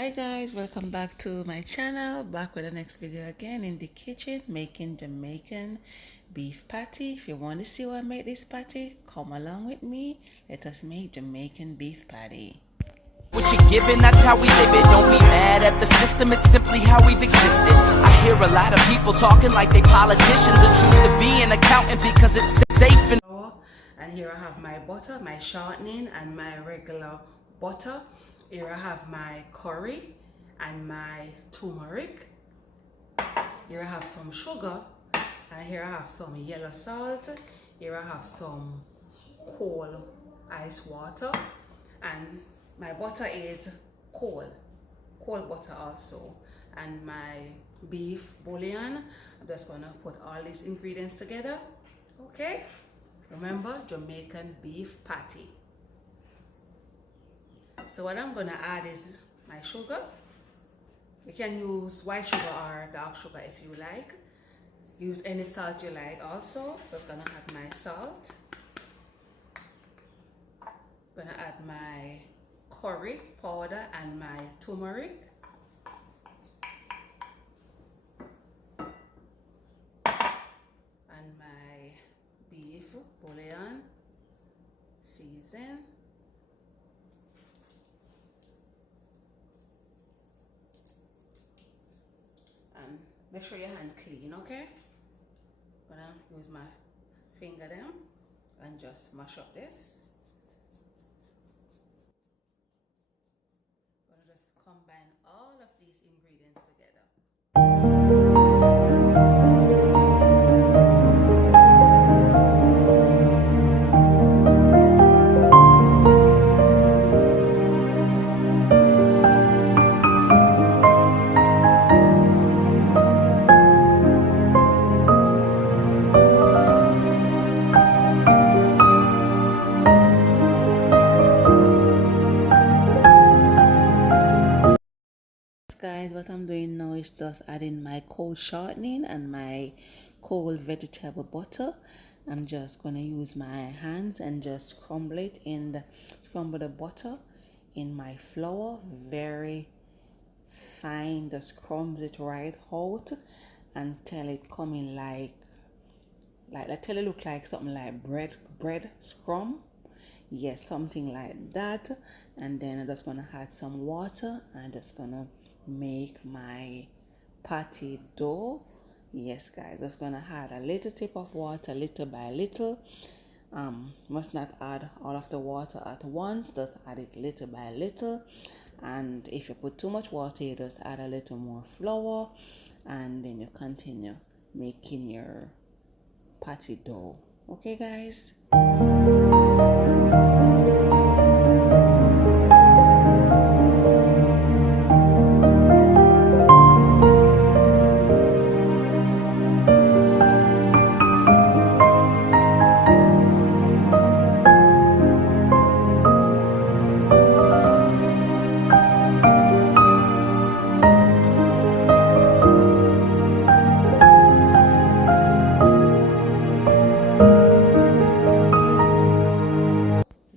Hi guys, welcome back to my channel. Back with the next video again in the kitchen, making Jamaican beef patty. If you want to see how I make this patty, come along with me. Let us make Jamaican beef patty. What you're giving, that's how we live it. Don't be mad at the system, it's simply how we've existed. I hear a lot of people talking like they politicians and choose to be an accountant because it's safe. And here I have my butter, my shortening, and my regular butter. Here I have my curry and my turmeric. Here I have some sugar, and here I have some yellow salt. Here I have some cold ice water, and my butter is cold butter also. And my beef bouillon. I'm just gonna put all these ingredients together. Okay, remember, Jamaican beef patty. So what I'm gonna add is my sugar. You can use white sugar or dark sugar if you like. Use any salt you like also. Just gonna add my salt. Gonna add my curry powder and my turmeric. And my beef bouillon season. And make sure your hand clean, okay? Gonna use my finger down and just mash up this. Gonna just combine all of these ingredients together. Guys, what I'm doing now is just adding my cold shortening and my cold vegetable butter. I'm just gonna use my hands and just crumble the butter in my flour very fine. Just crumble it right out until it coming like until it look like something like bread scrum. Yes, something like that. And then I'm just gonna add some water. I'm just gonna make my patty dough. Yes guys, just gonna add a little tip of water, little by little. Must not add all of the water at once, just add it little by little. And if you put too much water, you just add a little more flour, and then you continue making your patty dough. Okay guys.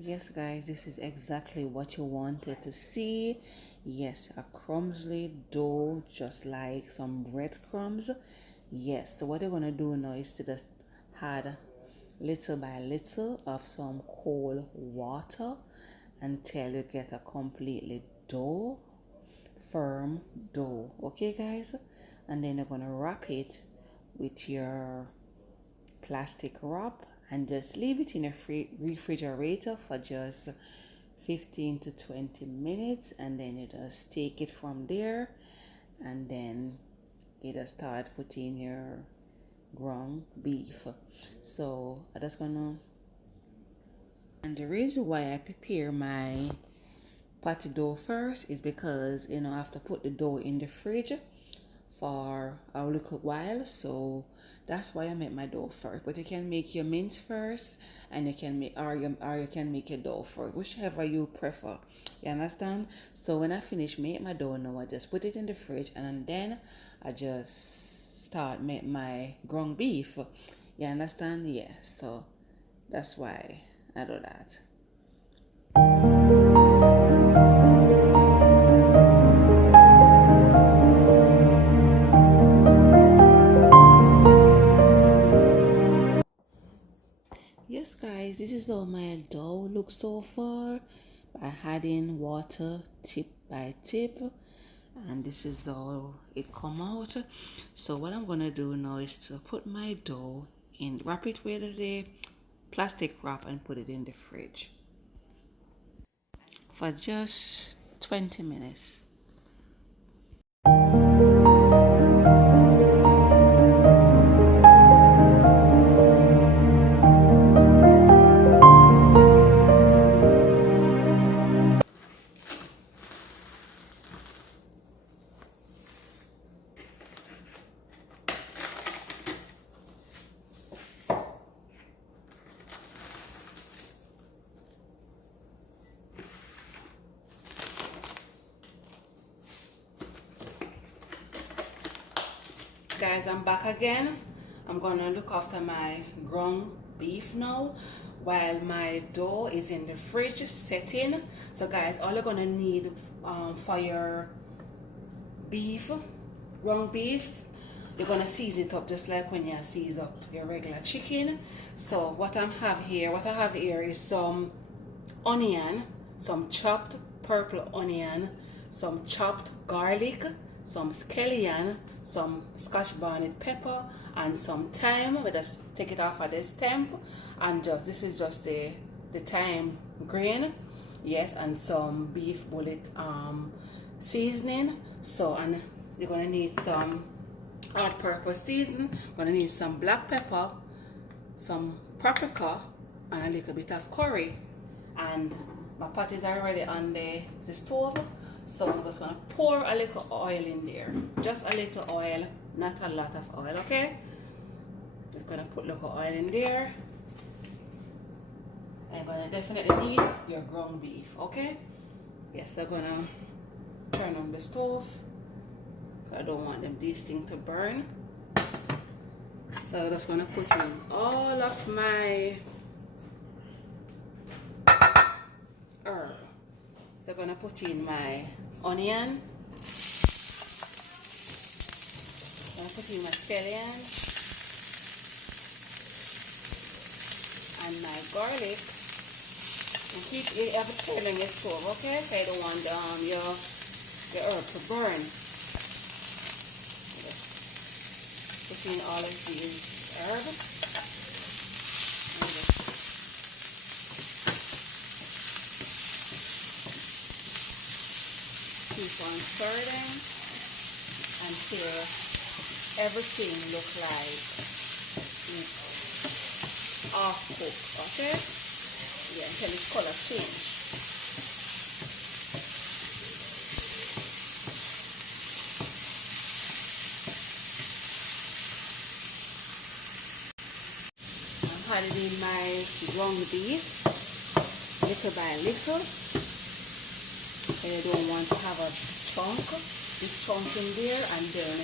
Yes guys, this is exactly what you wanted to see. Yes, a crumbly dough, just like some breadcrumbs. Yes, so what you're gonna do now is to just add little by little of some cold water until you get a completely firm dough. Okay guys, and then you're gonna wrap it with your plastic wrap and just leave it in a refrigerator for just 15 to 20 minutes, and then you just take it from there, and then you just start putting your ground beef. So I just gonna, and the reason why I prepare my patty dough first is because I have to put the dough in the fridge for a little while, so that's why I make my dough first. But you can make your mince first, and you can make or you can make your dough first, whichever you prefer. You understand? So when I finish make my dough now, I just put it in the fridge, and then I just start make my ground beef. You understand? Yeah. So that's why I do that. is how my dough looks so far, by adding water tip by tip, and this is how it come out. So what I'm gonna do now is to put my dough in, wrap it with the plastic wrap and put it in the fridge for just 20 minutes. Guys, I'm back again. I'm gonna look after my ground beef now while my dough is in the fridge setting. So guys, all you're gonna need for your beef, ground beef, you're gonna season it up just like when you season up your regular chicken. So what I have here is some onion, some chopped purple onion, some chopped garlic, some scallion, some scotch bonnet pepper, and some thyme. We just take it off of the stem, and this is just the thyme grain, yes, and some beef bullet seasoning. So, and you're gonna need some all-purpose seasoning. Gonna need some black pepper, some paprika, and a little bit of curry. And my patties are already on the stove. So I'm just gonna pour a little oil in there, just a little oil, not a lot of oil, okay? Just gonna put a little oil in there. I'm gonna definitely need your ground beef, okay? Yes, I'm gonna turn on the stove. I don't want these things to burn. So I'm just gonna put in all of my herb. So I'm gonna put in my onion. I'm gonna put in my scallion and my garlic. And keep it every time on your stove, okay? So I don't want your herb to burn. Put in all of these herbs. Keep on stirring until everything looks like it's half cooked, okay? Yeah, until its color change. I'm adding in my ground beef little by little. You don't want to have a this chunk in there, and then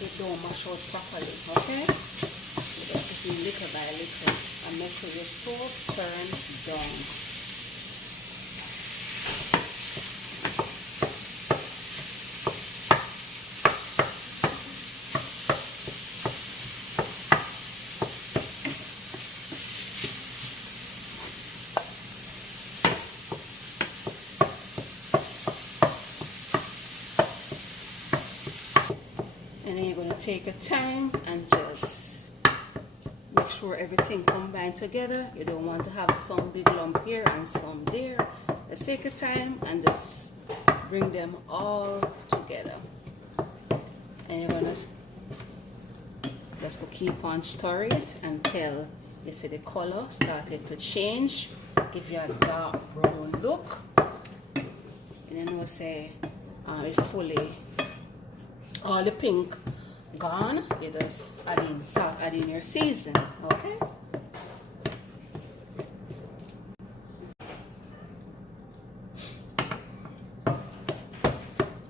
it don't mash out properly, okay? You just put in little by little and make sure your stove turns down. And then you're going to take a time and just make sure everything combined together. You don't want to have some big lump here and some there. Just take a time and just bring them all together. And you're going to just keep on stirring it until you see the color started to change. Give you a dark brown look. And then we'll say it fully, all the pink gone. You just start adding your season, okay?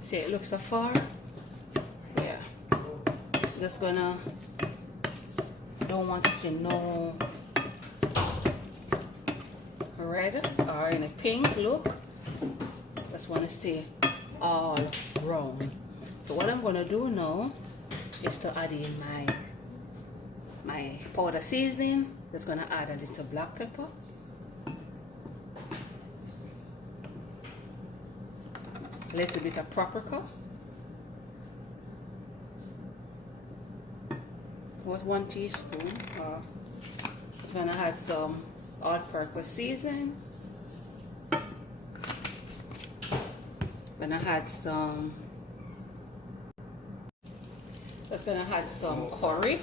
See, it looks so far. Yeah. Just gonna, don't want to see no red or in a pink look. Just want to stay all brown. So what I'm gonna do now is to add in my powder seasoning, Just gonna add a little black pepper. A little bit of paprika. About 1 teaspoon. It's gonna add some all-purpose seasoning. Gonna add some. Just gonna add some curry.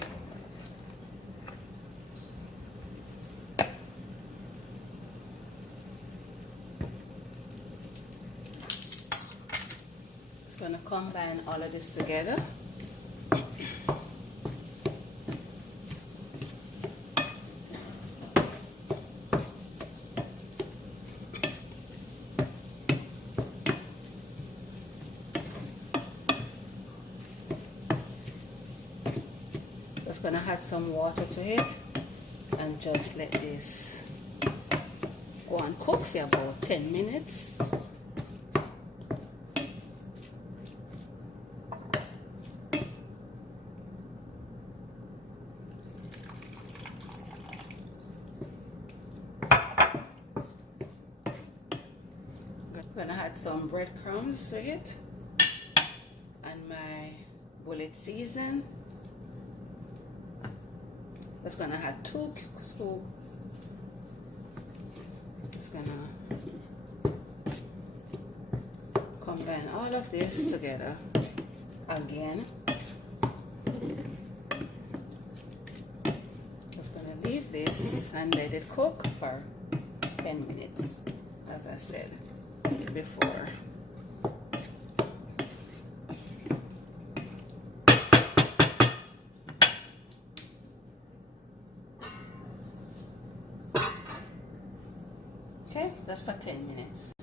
Just gonna combine all of this together. Just gonna add some water to it and just let this go and cook for about 10 minutes. I'm gonna add some breadcrumbs to it and my bullet season. Just gonna add 2 scoops. Just gonna combine all of this together again. Just gonna leave this and let it cook for 10 minutes, as I said before. Okay, that's for 10 minutes.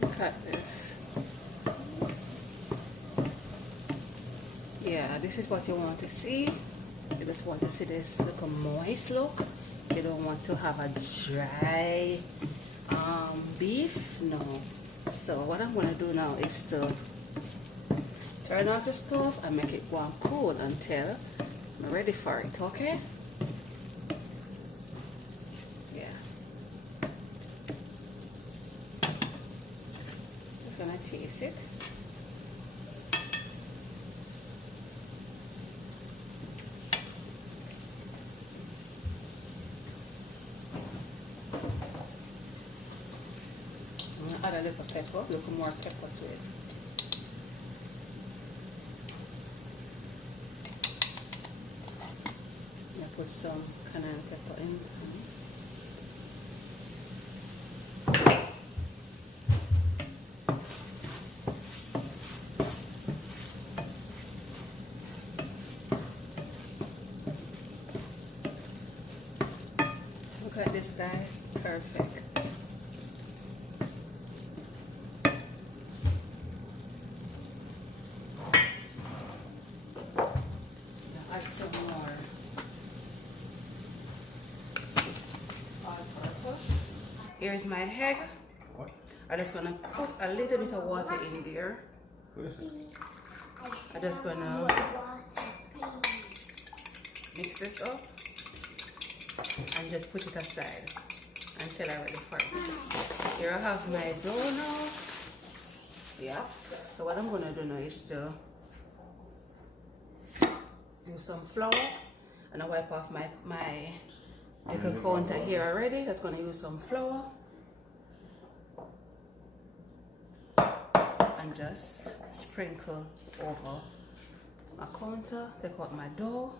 Look at this. Yeah, this is what you want to see. You just want to see this little moist look. You don't want to have a dry beef, no. So what I'm going to do now is to turn off the stove and make it go on cool until I'm ready for it, okay? Yeah. Just gonna taste it. I'm gonna add a little pepper, a little more pepper to it. Put some cayenne pepper in. Look at this guy, perfect. Now add some more. Here's my egg. What? I'm just gonna put a little bit of water in there. Who is it? I'm just gonna mix this up and just put it aside until I'm ready for it. Here I have my dough now. Yeah. So what I'm gonna do now is to use some flour and I wipe off my little counter here already. That's gonna use some flour and just sprinkle over my counter. Take out my dough.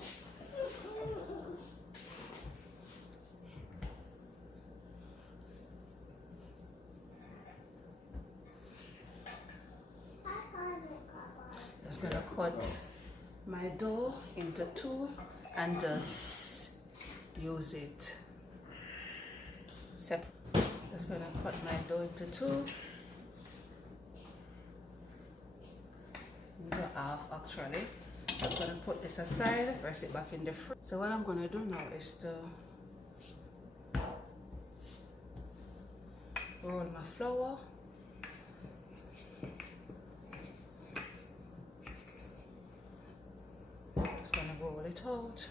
Just gonna cut my dough into 2 and just use it separate. Just gonna cut my dough into 2. Into half actually. I'm gonna put this aside, press it back in the fridge. So what I'm gonna do now is to roll my flour. it out.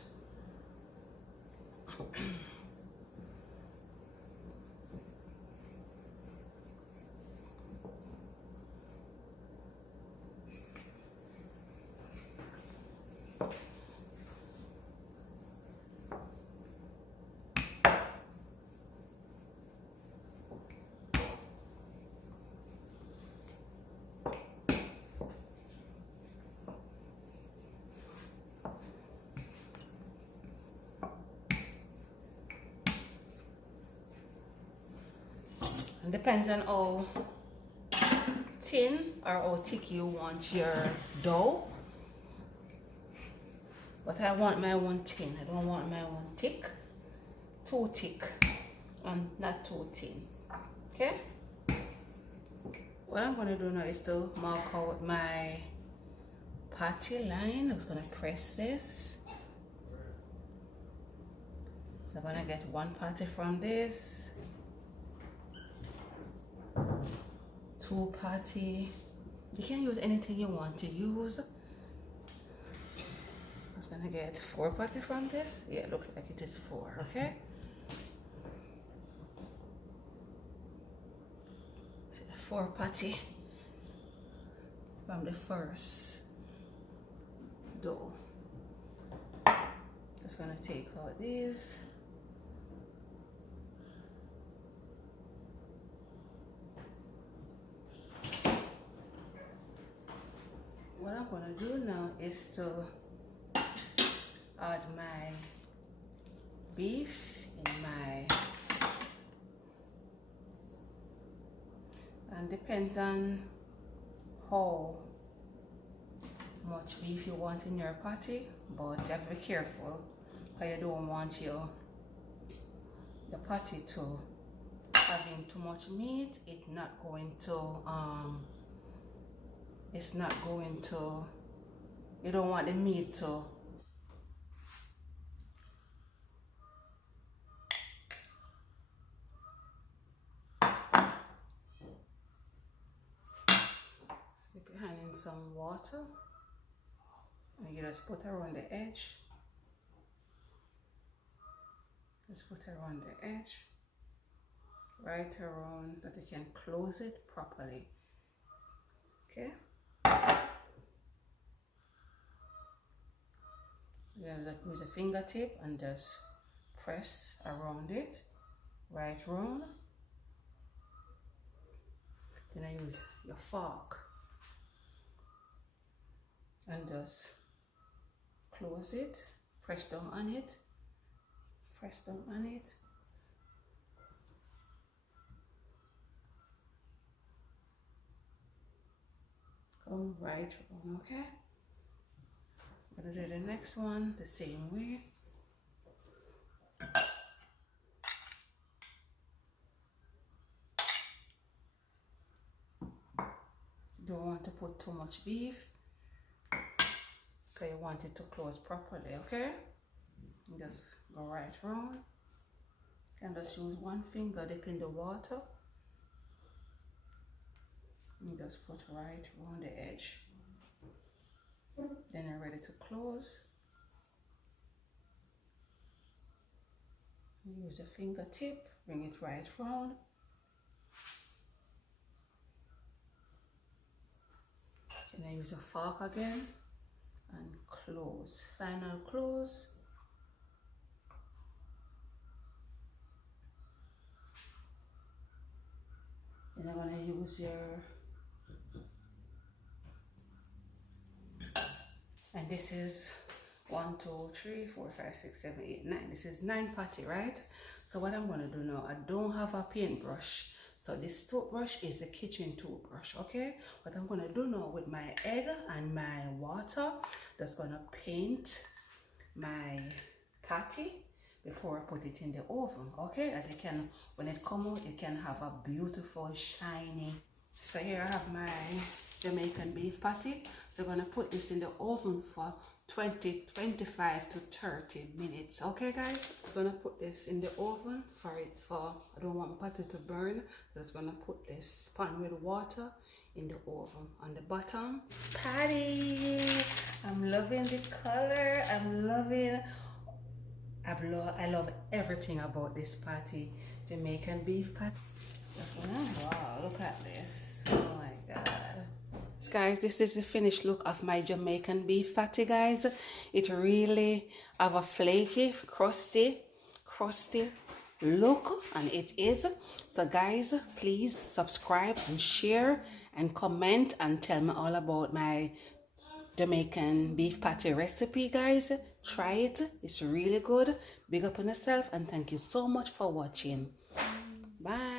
And depends on how thin or how thick you want your dough. But I want my one thin. I don't want my one thick. Too thick and not too thin. Okay? What I'm going to do now is to mark out my patty line. I'm just going to press this. So I'm going to get one patty from this. 2 patty. You can use anything you want to use. I'm just gonna get 4 patty from this. Yeah, look like it is 4, okay? 4 patty from the first dough. Just gonna take out these. What I'm gonna do now is to add my beef in my, and depends on how much beef you want in your patty, but you have to be careful because you don't want your patty to having too much meat. It's not going to, you don't want the meat to slip your hand in some water and you just put around the edge. Just put around the edge, right around that you can close it properly. Okay. Then use a fingertip and just press around it, right round. Then I use your fork and just close it, press down on it, press down on it. Come right on, okay? I'm gonna do the next one the same way. Don't want to put too much beef because you want it to close properly, okay? And just go right round. And just use one finger, dip in the water. And just put right around the edge. Then you're ready to close. Use a fingertip, bring it right round. And then use a fork again and close. Final close. Then I'm gonna use your, and this is 1, 2, 3, 4, 5, 6, 7, 8, 9. This is 9 patty, right? So what I'm gonna do now, I don't have a paintbrush. So this toothbrush is the kitchen toothbrush, okay? What I'm gonna do now with my egg and my water, just gonna paint my patty before I put it in the oven, okay? That it can, when it comes out, it can have a beautiful shiny. So here I have my Jamaican beef patty. So I'm gonna put this in the oven for 25 to 30 minutes, okay guys? I'm gonna put this in the oven for I don't want my patty to burn. So I'm gonna put this pan with water in the oven. On the bottom, patty. I'm loving the color. I love everything about this patty. Jamaican beef patty. Wow, look at this. Oh my god. Guys, this is the finished look of my Jamaican beef patty, guys. It really have a flaky, crusty look, and it is. So guys, please subscribe and share and comment and tell me all about my Jamaican beef patty recipe, guys. Try it. It's really good. Big up on yourself, and thank you so much for watching. Bye.